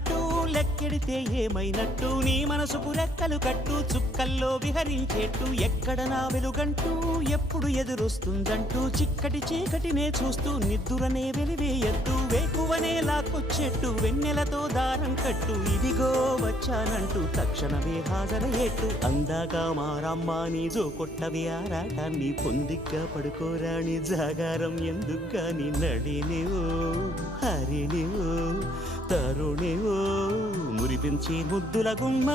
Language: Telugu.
అంటూ లెక్కెడితే ఏమైనట్టు? నీ మనసుకు రెక్కలు కట్టు చుక్కల్లో విహరించేట్టు? ఎక్కడ నా వెలుగంటూ? ఎప్పుడు ఎదురొస్తుందంటూ? చిక్కటి చీకటినే చూస్తూ నిద్దురనే వెలివేయద్దు. వేకువనే లాక్కొచ్చేట్టు వెన్నెలతో దారం కట్టు. ఇదిగో వచ్చానంటూ తక్షణమే హాజరయ్యేట్టు. అందాక మారమ్మ నీ జో కొట్టవి ఆరాటాన్ని పొందిగ్గా పడుకోరాని జాగారం ఎందుకు కానీ నడినివో హరినివో తరుణివో మురిపించి ముద్దుల గుమ్మ.